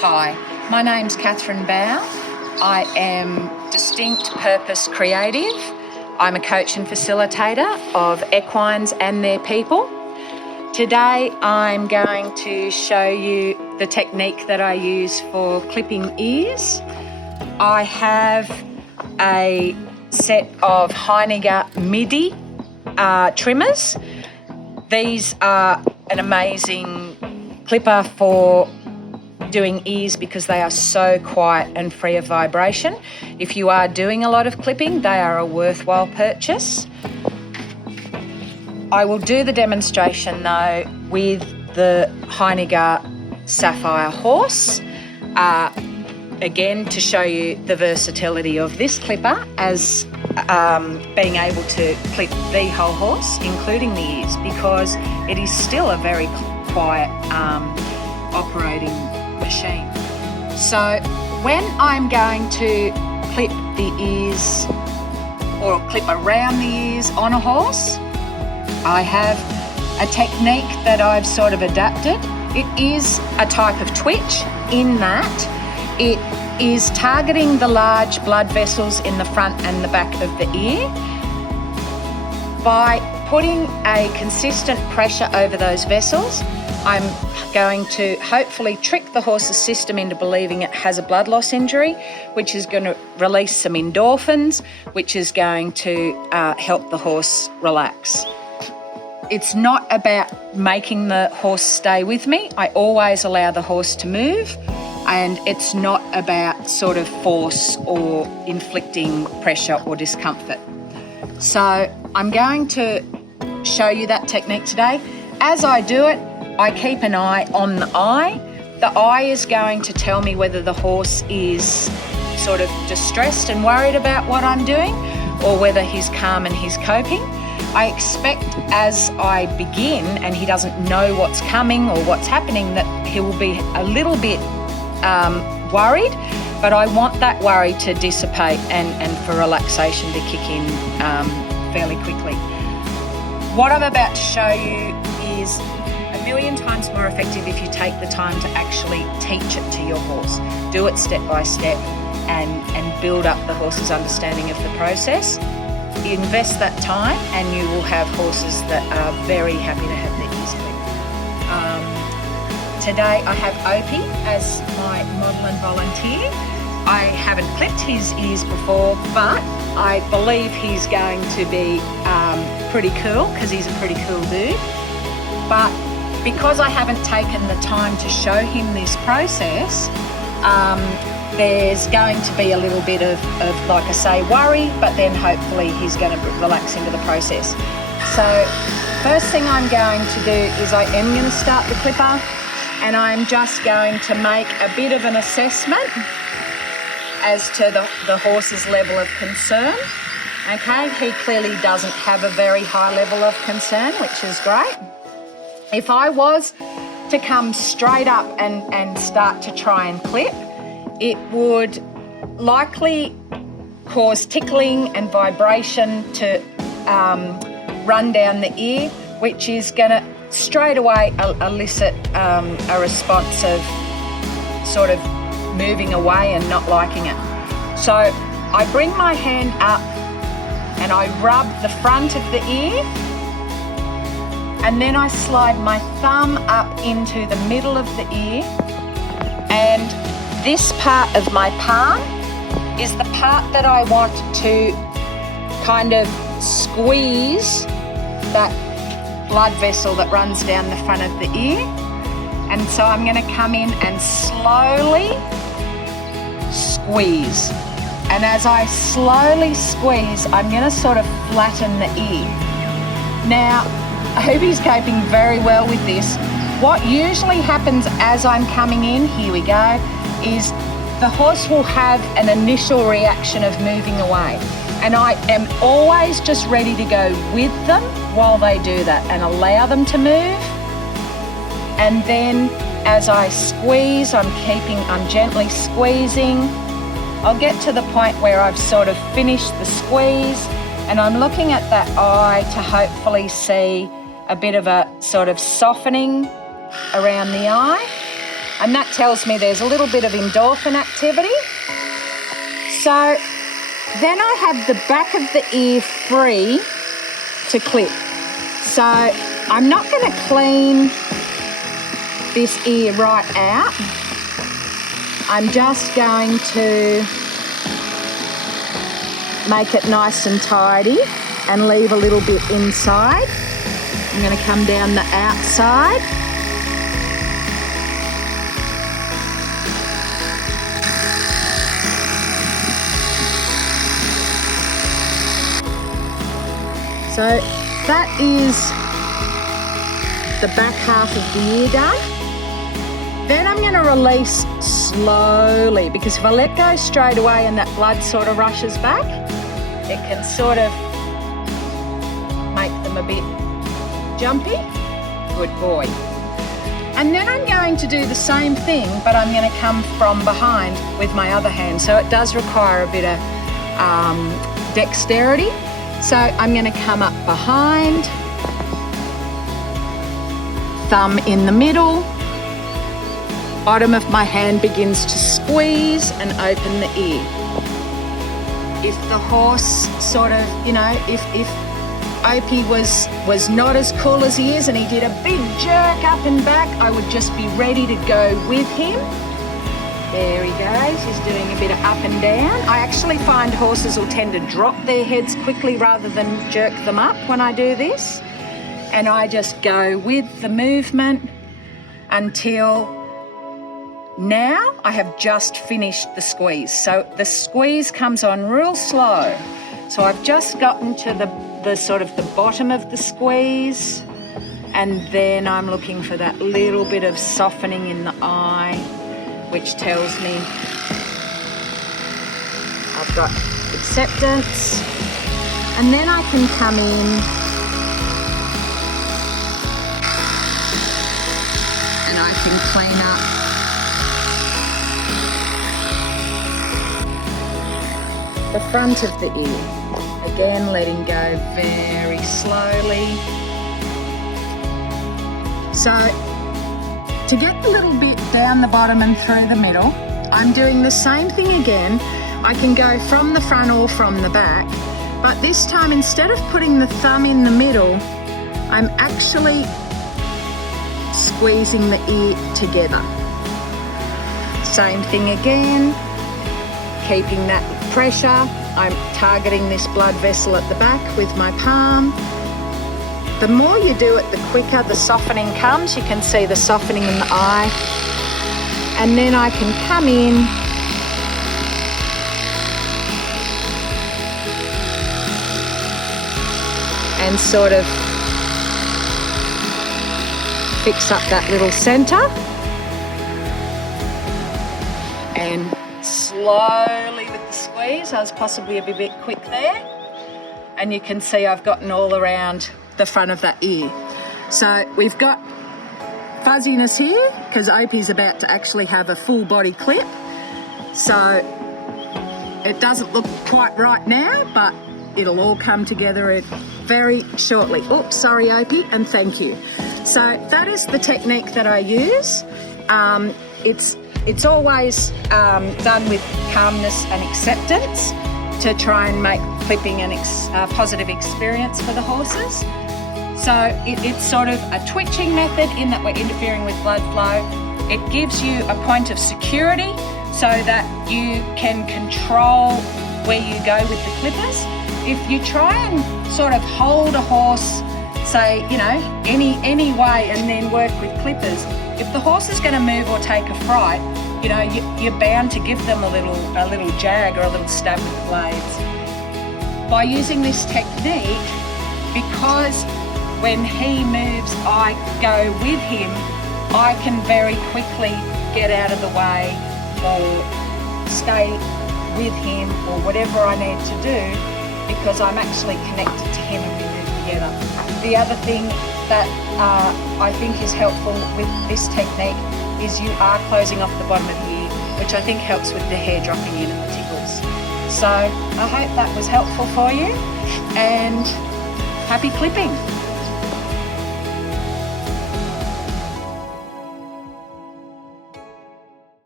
Hi, my name's Katharine Bowe. I am Distinct Purpose Creative. I'm a coach and facilitator of equines and their people. Today I'm going to show you the technique that I use for clipping ears. I have a set of Heiniger MIDI trimmers. These are an amazing clipper for doing ears because they are so quiet and free of vibration. If you are doing a lot of clipping, they are a worthwhile purchase. I will do the demonstration though with the Heiniger Sapphire horse, again to show you the versatility of this clipper as being able to clip the whole horse, including the ears, because it is still a very quiet operating machine. So when I'm going to clip the ears or clip around the ears on a horse, I have a technique that I've sort of adapted. It is a type of twitch in that it is targeting the large blood vessels in the front and the back of the ear by putting a consistent pressure over those vessels. I'm going to hopefully trick the horse's system into believing it has a blood loss injury, which is going to release some endorphins, which is going to help the horse relax. It's not about making the horse stay with me. I always allow the horse to move, and it's not about sort of force or inflicting pressure or discomfort. So I'm going to show you that technique today. As I do it, I keep an eye on the eye. The eye is going to tell me whether the horse is sort of distressed and worried about what I'm doing or whether he's calm and he's coping. I expect as I begin and he doesn't know what's coming or what's happening that he will be a little bit worried, but I want that worry to dissipate and for relaxation to kick in fairly quickly. What I'm about to show you is a million times more effective if you take the time to actually teach it to your horse. Do it step by step and build up the horse's understanding of the process. Invest that time and you will have horses that are very happy to have their ears clipped. Today I have Opie as my model and volunteer. I haven't clipped his ears before, but I believe he's going to be pretty cool because he's a pretty cool dude. But because I haven't taken the time to show him this process, there's going to be a little bit of, like I say, worry, but then hopefully he's going to relax into the process. So first thing I'm going to do is I am going to start the clipper and I'm just going to make a bit of an assessment as to the horse's level of concern. Okay, he clearly doesn't have a very high level of concern, which is great. If I was to come straight up and start to try and clip, it would likely cause tickling and vibration to run down the ear, which is going to straight away elicit a response of sort of moving away and not liking it. So I bring my hand up and I rub the front of the ear, and then I slide my thumb up into the middle of the ear, and this part of my palm is the part that I want to kind of squeeze that blood vessel that runs down the front of the ear. And so I'm going to come in and slowly squeeze. And as I slowly squeeze, I'm going to sort of flatten the ear. Now, Opie's coping very well with this. What usually happens as I'm coming in, here we go, is the horse will have an initial reaction of moving away. And I am always just ready to go with them while they do that and allow them to move. And then as I squeeze, I'm gently squeezing. I'll get to the point where I've sort of finished the squeeze and I'm looking at that eye to hopefully see a bit of a sort of softening around the eye. And that tells me there's a little bit of endorphin activity. So then I have the back of the ear free to clip. So I'm not going to clean this ear right out. I'm just going to make it nice and tidy and leave a little bit inside. I'm going to come down the outside. So that is the back half of the ear done. Then I'm going to release slowly, because if I let go straight away and that blood sort of rushes back, it can sort of make them a bit jumpy. Good boy. And then I'm going to do the same thing, but I'm going to come from behind with my other hand. So it does require a bit of dexterity. So I'm going to come up behind, thumb in the middle, bottom of my hand begins to squeeze and open the ear. If the horse sort of, if Opie was not as cool as he is and he did a big jerk up and back, I would just be ready to go with him. There he goes, he's doing a bit of up and down. I actually find horses will tend to drop their heads quickly rather than jerk them up when I do this. And I just go with the movement until now I have just finished the squeeze. So the squeeze comes on real slow. So I've just gotten to the sort of the bottom of the squeeze, and then I'm looking for that little bit of softening in the eye, which tells me I've got acceptance. And then I can come in and I can clean up the front of the ear. Again, letting go very slowly. So to get the little bit down the bottom and through the middle, I'm doing the same thing again. I can go from the front or from the back, but this time instead of putting the thumb in the middle, I'm actually squeezing the ear together. Same thing again, keeping that pressure. I'm targeting this blood vessel at the back with my palm. The more you do it, the quicker the softening comes. You can see the softening in the eye. And then I can come in and sort of fix up that little centre. And slowly with the squeeze, I was possibly a bit quick there. And you can see I've gotten all around the front of that ear. So we've got fuzziness here because Opie's about to actually have a full body clip. So it doesn't look quite right now, but it'll all come together very shortly. Oops, sorry Opie, and thank you. So that is the technique that I use. It's always done with calmness and acceptance to try and make clipping a positive experience for the horses. So it's sort of a twitching method in that we're interfering with blood flow. It gives you a point of security so that you can control where you go with the clippers. If you try and sort of hold a horse, say, any way and then work with clippers, if the horse is going to move or take a fright, you're bound to give them a little jag or a little stab with the blades. By using this technique, because when he moves, I go with him, I can very quickly get out of the way or stay with him or whatever I need to do, because I'm actually connected to him and we move together. The other thing that I think is helpful with this technique is you are closing off the bottom of the ear, which I think helps with the hair dropping in and the tickles. So I hope that was helpful for you, and happy clipping.